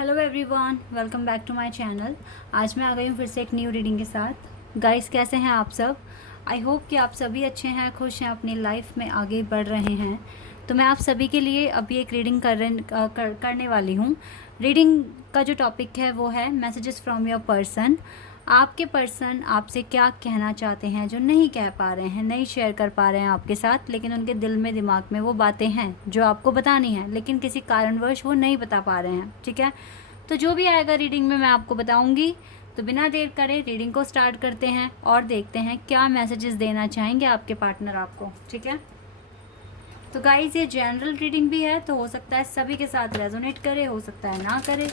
Hello everyone, welcome back to my channel. आज मैं आ गई हूँ फिर से एक न्यू रीडिंग के साथ। गाइस, कैसे हैं आप सब? आई होप कि आप सभी अच्छे हैं, खुश हैं, अपनी लाइफ में आगे बढ़ रहे हैं। तो मैं आप सभी के लिए अभी एक रीडिंग करने वाली हूँ। रीडिंग का जो टॉपिक है वो है मैसेजेस फ्रॉम योर पर्सन। आपके पर्सन आपसे क्या कहना चाहते हैं जो नहीं कह पा रहे हैं, नहीं शेयर कर पा रहे हैं आपके साथ, लेकिन उनके दिल में दिमाग में वो बातें हैं जो आपको बतानी है, लेकिन किसी कारणवश वो नहीं बता पा रहे हैं। ठीक है, तो जो भी आएगा रीडिंग में मैं आपको बताऊंगी। तो बिना देर करे रीडिंग को स्टार्ट करते हैं और देखते हैं क्या मैसेजेस देना चाहेंगे आपके पार्टनर आपको। ठीक है, तो गाइस ये जनरल रीडिंग भी है, तो हो सकता है सभी के साथ रेजोनेट करे, हो सकता है ना करे।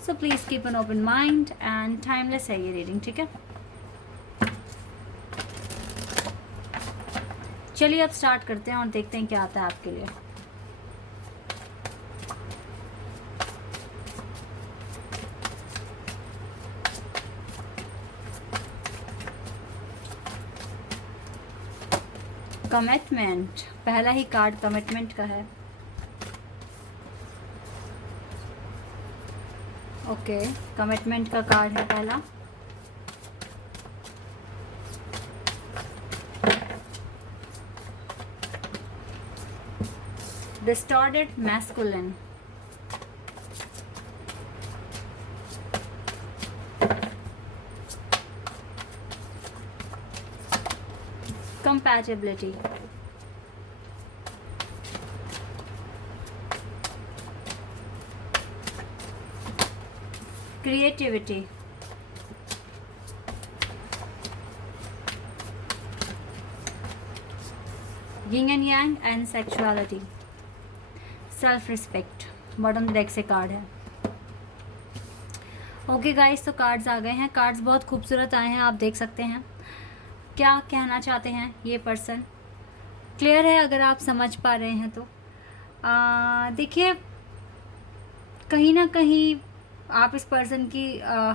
So please keep an open mind and timeless है ये रीडिंग। ठीक है, चलिए अब स्टार्ट करते हैं और देखते हैं क्या आता है आपके लिए। कमिटमेंट, पहला ही कार्ड कमिटमेंट का है। ओके, कमिटमेंट का कार्ड है पहला। Distorted masculine, compatibility, creativity, yin and yang and sexuality, self respect. Bottom deck से कार्ड है। ओके गाइस, तो कार्ड्स आ गए हैं। कार्ड्स बहुत खूबसूरत आए हैं, आप देख सकते हैं। क्या कहना चाहते हैं ये पर्सन, क्लियर है अगर आप समझ पा रहे हैं तो। देखिए, कहीं ना कहीं आप इस पर्सन की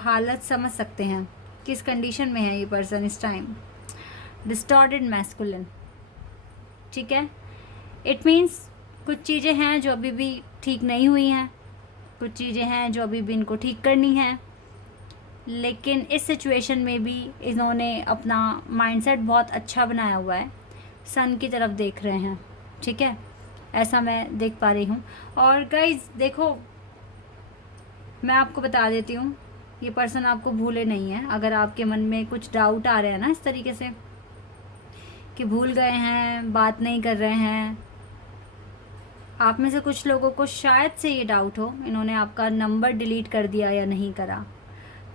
हालत समझ सकते हैं, किस कंडीशन में है ये पर्सन इस टाइम। डिस्टॉर्टेड मैस्कुलिन, ठीक है। इट मीन्स कुछ चीज़ें हैं जो अभी भी ठीक नहीं हुई हैं, कुछ चीज़ें हैं जो अभी भी इनको ठीक करनी है, लेकिन इस सिचुएशन में भी इन्होंने अपना माइंडसेट बहुत अच्छा बनाया हुआ है। सन की तरफ देख रहे हैं, ठीक है, ऐसा मैं देख पा रही हूँ। और गाइज देखो, मैं आपको बता देती हूँ, ये पर्सन आपको भूले नहीं है। अगर आपके मन में कुछ डाउट आ रहे हैं ना इस तरीके से कि भूल गए हैं, बात नहीं कर रहे हैं, आप में से कुछ लोगों को शायद से ये डाउट हो इन्होंने आपका नंबर डिलीट कर दिया या नहीं करा।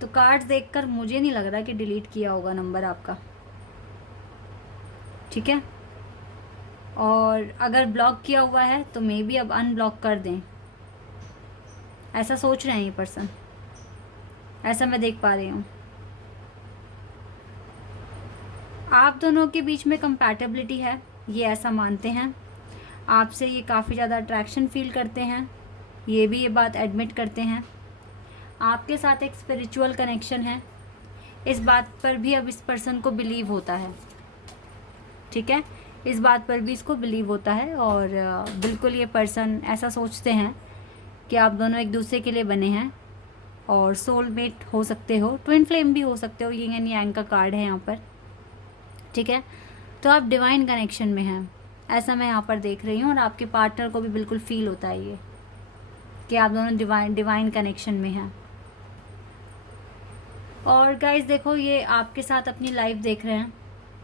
तो कार्ड्स देखकर मुझे नहीं लग रहा कि डिलीट किया होगा नंबर आपका, ठीक है। और अगर ब्लॉक किया हुआ है तो मे बी अब अनब्लॉक कर दें, ऐसा सोच रहे हैं ये पर्सन, ऐसा मैं देख पा रही हूँ। आप दोनों के बीच में कंपैटिबिलिटी है, ये ऐसा मानते हैं। आपसे ये काफ़ी ज़्यादा अट्रैक्शन फील करते हैं, ये भी ये बात एडमिट करते हैं। आपके साथ एक स्पिरिचुअल कनेक्शन है, इस बात पर भी अब इस पर्सन को बिलीव होता है, ठीक है। इस बात पर भी इसको बिलीव होता है और बिल्कुल ये पर्सन ऐसा सोचते हैं कि आप दोनों एक दूसरे के लिए बने हैं और सोलमेट हो सकते हो, ट्विन फ्लेम भी हो सकते हो। यिंग एंड यांग का कार्ड है यहाँ पर, ठीक है। तो आप डिवाइन कनेक्शन में हैं, ऐसा मैं यहाँ पर देख रही हूँ। और आपके पार्टनर को भी बिल्कुल फील होता है ये कि आप दोनों डिवाइन कनेक्शन में हैं। और गाइस देखो, ये आपके साथ अपनी लाइफ देख रहे हैं।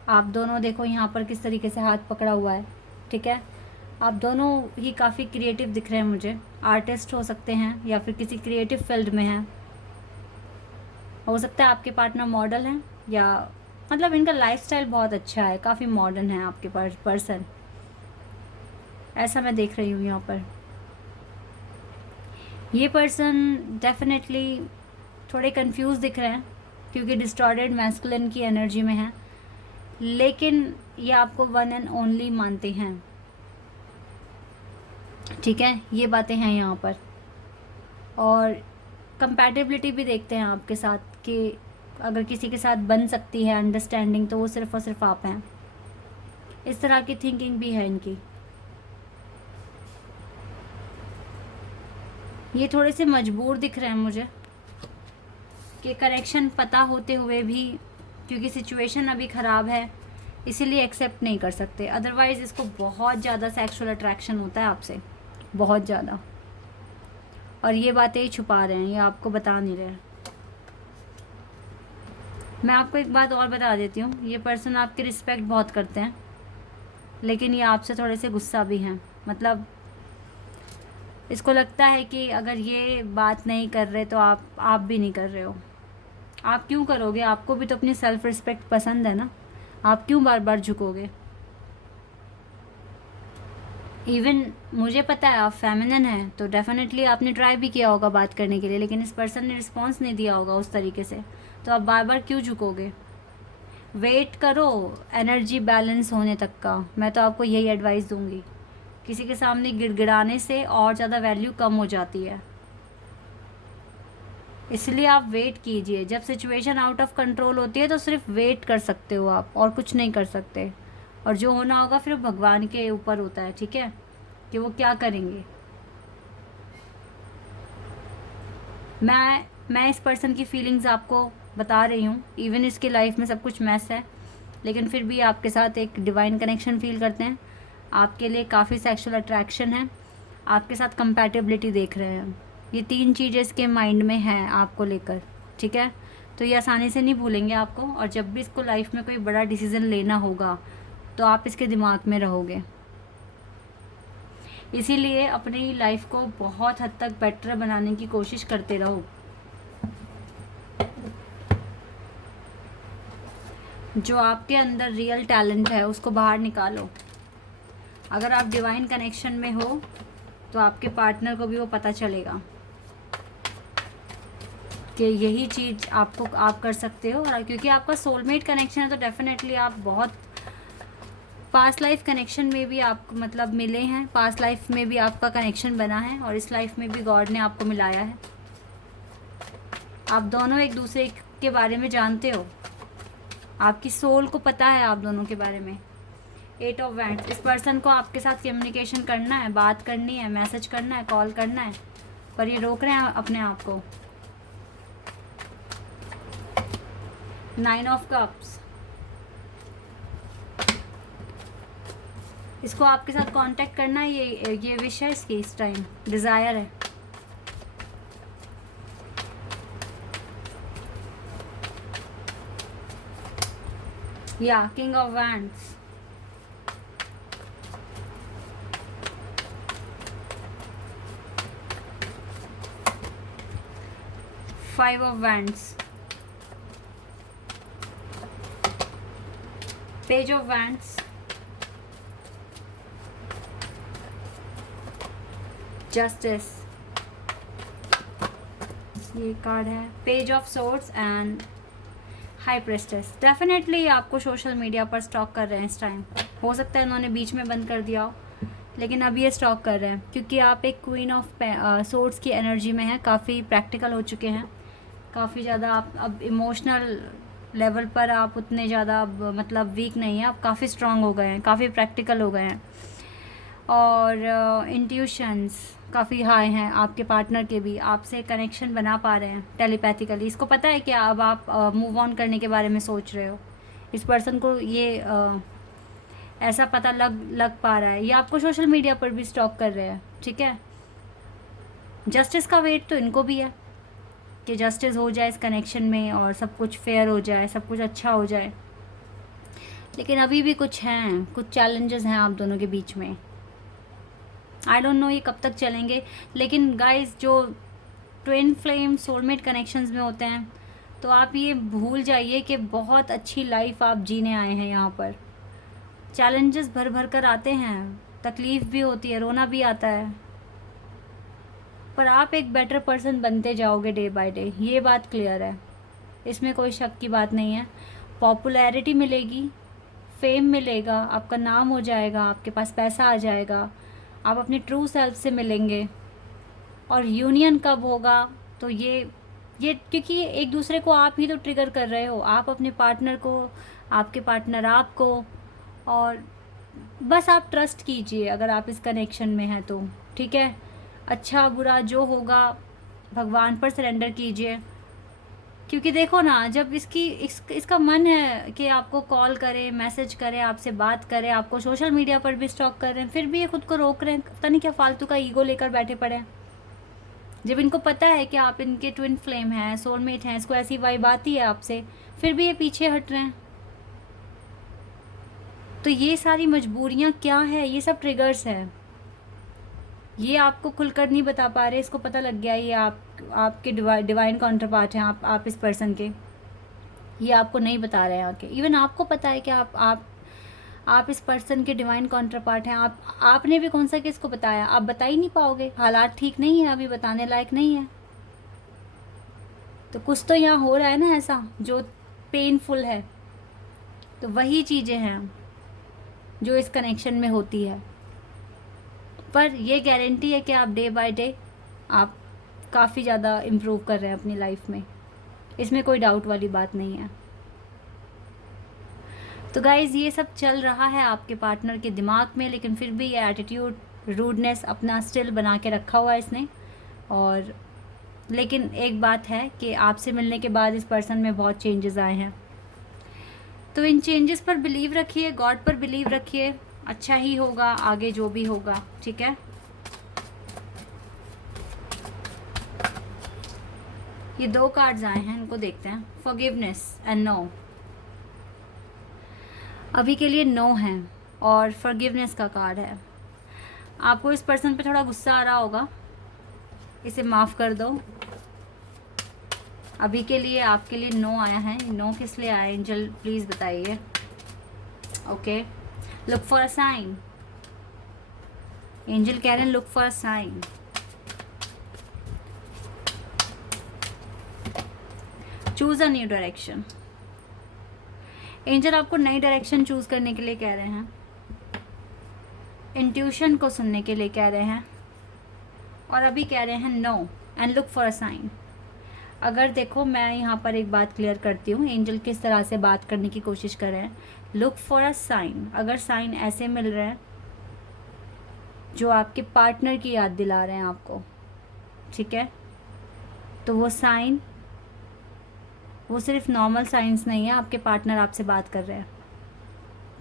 आप दोनों देखो यहाँ पर किस तरीके से हाथ पकड़ा हुआ है, ठीक है। आप दोनों ही काफ़ी क्रिएटिव दिख रहे हैं मुझे। आर्टिस्ट हो सकते हैं या फिर किसी क्रिएटिव फील्ड में हैं। हो सकता है आपके पार्टनर मॉडल हैं, या मतलब इनका लाइफस्टाइल बहुत अच्छा है, काफ़ी मॉडर्न है आपके पर्सन, ऐसा मैं देख रही हूँ यहाँ पर। ये पर्सन डेफिनेटली थोड़े कंफ्यूज दिख रहे हैं क्योंकि डिस्टॉर्टेड मैस्कुलिन की एनर्जी में है, लेकिन ये आपको वन एंड ओनली मानते हैं, ठीक है। ये बातें हैं यहाँ पर। और कंपैटिबिलिटी भी देखते हैं आपके साथ कि अगर किसी के साथ बन सकती है अंडरस्टैंडिंग तो वो सिर्फ और सिर्फ आप हैं। इस तरह की थिंकिंग भी है इनकी। ये थोड़े से मजबूर दिख रहे हैं मुझे कि कनेक्शन पता होते हुए भी, क्योंकि सिचुएशन अभी ख़राब है इसीलिए एक्सेप्ट नहीं कर सकते। अदरवाइज़ इसको बहुत ज़्यादा सेक्सुअल अट्रैक्शन होता है आपसे, बहुत ज़्यादा। और ये बातें ही छुपा रहे हैं, ये आपको बता नहीं रहे। मैं आपको एक बात और बता देती हूँ, ये पर्सन आपकी रिस्पेक्ट बहुत करते हैं, लेकिन ये आपसे थोड़े से गुस्सा भी हैं। मतलब इसको लगता है कि अगर ये बात नहीं कर रहे तो आप भी नहीं कर रहे हो। आप क्यों करोगे? आपको भी तो अपनी सेल्फ रिस्पेक्ट पसंद है ना, आप क्यों बार बार झुकोगे? इवन मुझे पता है आप फेमिनिन हैं, तो डेफिनेटली आपने ट्राई भी किया होगा बात करने के लिए, लेकिन इस पर्सन ने रिस्पॉन्स नहीं दिया होगा उस तरीके से, तो आप बार बार क्यों झुकोगे? वेट करो एनर्जी बैलेंस होने तक का। मैं तो आपको यही एडवाइस दूंगी। किसी के सामने गिड़गिड़ाने से और ज़्यादा वैल्यू कम हो जाती है, इसलिए आप वेट कीजिए। जब सिचुएशन आउट ऑफ कंट्रोल होती है तो सिर्फ वेट कर सकते हो आप, और कुछ नहीं कर सकते। और जो होना होगा फिर भगवान के ऊपर होता है, ठीक है, कि वो क्या करेंगे। मैं इस पर्सन की फीलिंग्स आपको बता रही हूँ। इवन इसकी लाइफ में सब कुछ मैस है, लेकिन फिर भी आपके साथ एक डिवाइन कनेक्शन फील करते हैं। आपके लिए काफ़ी सेक्सुअल अट्रैक्शन है, आपके साथ कंपैटिबिलिटी देख रहे हैं। ये 3 चीज़ें इसके माइंड में हैं आपको लेकर, ठीक है। तो ये आसानी से नहीं भूलेंगे आपको, और जब भी इसको लाइफ में कोई बड़ा डिसीज़न लेना होगा तो आप इसके दिमाग में रहोगे। इसीलिए अपनी लाइफ को बहुत हद तक बेटर बनाने की कोशिश करते रहो। जो आपके अंदर रियल टैलेंट है उसको बाहर निकालो। अगर आप डिवाइन कनेक्शन में हो तो आपके पार्टनर को भी वो पता चलेगा कि यही चीज़ आप कर सकते हो। और क्योंकि आपका सोलमेट कनेक्शन है तो डेफिनेटली आप बहुत पास्ट लाइफ कनेक्शन में भी आप मतलब मिले हैं, पास्ट लाइफ में भी आपका कनेक्शन बना है, और इस लाइफ में भी गॉड ने आपको मिलाया है। आप दोनों एक दूसरे के बारे में जानते हो, आपकी सोल को पता है आप दोनों के बारे में। 8 ऑफ वैंड्स, इस पर्सन को आपके साथ कम्युनिकेशन करना है, बात करनी है, मैसेज करना है, कॉल करना है, पर ये रोक रहे हैं अपने आप को। 9 ऑफ कप्स, इसको आपके साथ कांटेक्ट करना है, ये विश है इसकी, इस टाइम डिज़ायर है। या king of wands, five of wands, page of wands, justice, ये कार्ड है, page of swords and high प्रेस्टेस। Definitely आपको सोशल मीडिया पर स्टॉक कर रहे हैं इस टाइम। हो सकता है उन्होंने बीच में बंद कर दिया हो, लेकिन अब ये स्टॉक कर रहे हैं क्योंकि आप एक क्वीन ऑफ सोर्ड्स की एनर्जी में हैं, काफ़ी प्रैक्टिकल हो चुके हैं, काफ़ी ज़्यादा आप अब इमोशनल लेवल पर आप उतने ज़्यादा अब मतलब वीक नहीं हैं, आप काफ़ी स्ट्रांग हो गए हैं, काफ़ी प्रैक्टिकल हो गए हैं, और इंट्यूशंस काफ़ी हाई हैं आपके पार्टनर के भी, आपसे कनेक्शन बना पा रहे हैं टेलीपैथिकली। इसको पता है कि अब आप मूव ऑन करने के बारे में सोच रहे हो। इस पर्सन को ये ऐसा पता लग पा रहा है, ये आपको सोशल मीडिया पर भी स्टॉक कर रहे हैं, ठीक है। जस्टिस का वेट तो इनको भी है कि जस्टिस हो जाए इस कनेक्शन में और सब कुछ फेयर हो जाए, सब कुछ अच्छा हो जाए, लेकिन अभी भी कुछ हैं, कुछ चैलेंजेस हैं आप दोनों के बीच में। आई डोंट नो ये कब तक चलेंगे, लेकिन गाइस जो ट्विन फ्लेम सोलमेट कनेक्शंस में होते हैं तो आप ये भूल जाइए कि बहुत अच्छी लाइफ आप जीने आए हैं यहाँ पर। चैलेंजेस भर भर कर आते हैं, तकलीफ़ भी होती है, रोना भी आता है, पर आप एक बेटर पर्सन बनते जाओगे डे बाय डे, ये बात क्लियर है, इसमें कोई शक की बात नहीं है। पॉपुलैरिटी मिलेगी, फेम मिलेगा, आपका नाम हो जाएगा, आपके पास पैसा आ जाएगा, आप अपने ट्रू सेल्फ से मिलेंगे। और यूनियन कब होगा तो ये क्योंकि एक दूसरे को आप ही तो ट्रिगर कर रहे हो, आप अपने पार्टनर को, आपके पार्टनर आपको, और बस आप ट्रस्ट कीजिए अगर आप इस कनेक्शन में हैं तो, ठीक है। अच्छा बुरा जो होगा भगवान पर सरेंडर कीजिए, क्योंकि देखो ना, जब इसका मन है कि आपको कॉल करे, मैसेज करे, आपसे बात करे, आपको सोशल मीडिया पर भी स्टॉक कर रहे हैं, फिर भी ये खुद को रोक रहे हैं, पता नहीं क्या फालतू का ईगो लेकर बैठे पड़े हैं। जब इनको पता है कि आप इनके ट्विन फ्लेम हैं, सोलमेट हैं, इसको ऐसी वाइब आती है आपसे, फिर भी ये पीछे हट रहे हैं। तो ये सारी मजबूरियाँ क्या है, ये सब ट्रिगर्स हैं। ये आपको खुलकर नहीं बता पा रहे, इसको पता लग गया ये आपके डिवाइन काउंटर पार्ट हैं, आप इस पर्सन के। ये आपको नहीं बता रहे हैं आके, इवन आपको पता है कि आप इस पर्सन के डिवाइन काउंटर पार्ट हैं। आपने भी कौन सा किसको बताया, आप बता ही नहीं पाओगे, हालात ठीक नहीं है, अभी बताने लायक नहीं है। तो कुछ तो यहाँ हो रहा है ना ऐसा जो पेनफुल है। तो वही चीज़ें हैं जो इस कनेक्शन में होती है। पर ये गारंटी है कि आप डे बाय डे आप काफ़ी ज़्यादा इम्प्रूव कर रहे हैं अपनी लाइफ में, इसमें कोई डाउट वाली बात नहीं है। तो गाइज़ ये सब चल रहा है आपके पार्टनर के दिमाग में, लेकिन फिर भी ये एटीट्यूड, रूडनेस अपना स्टिल बना के रखा हुआ है इसने। और लेकिन एक बात है कि आपसे मिलने के बाद इस पर्सन में बहुत चेंजेस आए हैं। तो इन चेंजेस पर बिलीव रखिए, गॉड पर बिलीव रखिए, अच्छा ही होगा आगे जो भी होगा, ठीक है। ये 2 कार्ड्स आए हैं, इनको देखते हैं। Forgiveness and no. अभी के लिए नो है और फॉरगिवनेस का कार्ड है। आपको इस पर्सन पे थोड़ा गुस्सा आ रहा होगा, इसे माफ़ कर दो। अभी के लिए आपके लिए नो आया है। नो किस लिए आया, एंजल प्लीज़ बताइए। Okay, look for a sign. Angel कह रहे हैं look for a sign. Choose a new direction. Angel आपको नई डायरेक्शन चूज करने के लिए कह रहे हैं, इंट्यूशन को सुनने के लिए कह रहे हैं, और अभी कह रहे हैं no and look for a sign. अगर देखो, मैं यहाँ पर एक बात क्लियर करती हूँ, एंजल किस तरह से बात करने की कोशिश कर रहे हैं। लुक फॉर अ साइन, अगर साइन ऐसे मिल रहे हैं जो आपके पार्टनर की याद दिला रहे हैं आपको, ठीक है, तो वो साइन, वो सिर्फ नॉर्मल साइंस नहीं है, आपके पार्टनर आपसे बात कर रहे हैं।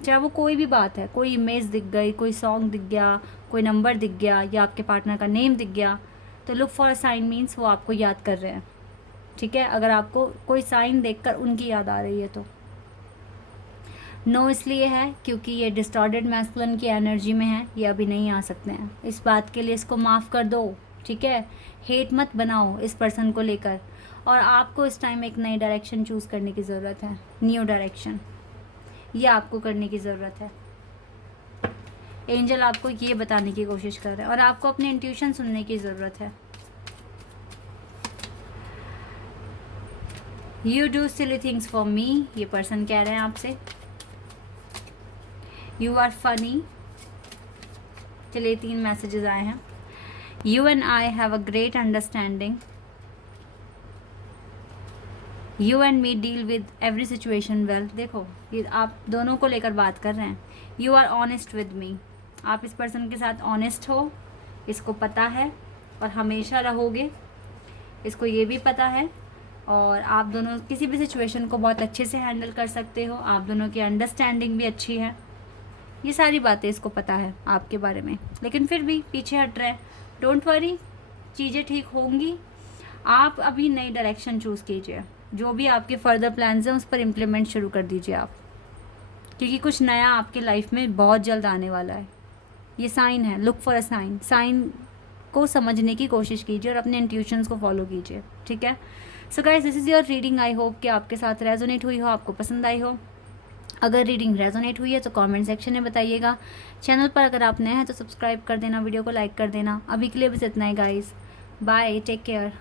चाहे वो कोई भी बात है, कोई इमेज दिख गई, कोई सॉन्ग दिख गया, कोई नंबर दिख गया, या आपके पार्टनर का नेम दिख गया, तो look for a sign means वो आपको याद कर रहे हैं, ठीक है। अगर आपको कोई साइन देखकर उनकी याद आ रही है तो नो इसलिए है क्योंकि ये डिस्टॉर्टेड मैस्कुलिन की एनर्जी में है, ये अभी नहीं आ सकते हैं। इस बात के लिए इसको माफ़ कर दो, ठीक है। हेट मत बनाओ इस पर्सन को लेकर, और आपको इस टाइम एक नई डायरेक्शन चूज़ करने की ज़रूरत है, न्यू डायरेक्शन, ये आपको करने की ज़रूरत है। एंजल आपको ये बताने की कोशिश कर रहे हैं, और आपको अपने इंट्यूशन सुनने की ज़रूरत है। You do silly things for me, ये पर्सन कह रहे हैं आपसे। You are funny. चलिए 3 मैसेजेस आए हैं। You and I have a great understanding. You and me deal with every situation well. देखो, ये आप दोनों को लेकर बात कर रहे हैं। You are honest with me, आप इस पर्सन के साथ ऑनेस्ट हो, इसको पता है, और हमेशा रहोगे, इसको ये भी पता है। और आप दोनों किसी भी सिचुएशन को बहुत अच्छे से हैंडल कर सकते हो, आप दोनों की अंडरस्टैंडिंग भी अच्छी है। ये सारी बातें इसको पता है आपके बारे में, लेकिन फिर भी पीछे हट रहा है। डोंट वरी, चीज़ें ठीक होंगी। आप अभी नई डायरेक्शन चूज़ कीजिए, जो भी आपके फर्दर प्लान्स हैं उस पर इम्प्लीमेंट शुरू कर दीजिए आप, क्योंकि कुछ नया आपके लाइफ में बहुत जल्द आने वाला है। ये साइन है, look for a sign. Sign को समझने की कोशिश कीजिए और अपने इंट्यूशंस को फॉलो कीजिए, ठीक है। So guys, this is your reading. I hope कि आपके साथ रेजोनेट हुई हो, आपको पसंद आई हो। अगर रीडिंग रेजोनेट हुई है तो कमेंट सेक्शन में बताइएगा। चैनल पर अगर आप नए हैं तो सब्सक्राइब कर देना, वीडियो को लाइक कर देना। अभी के लिए बस इतना ही गाइस, बाय, टेक केयर।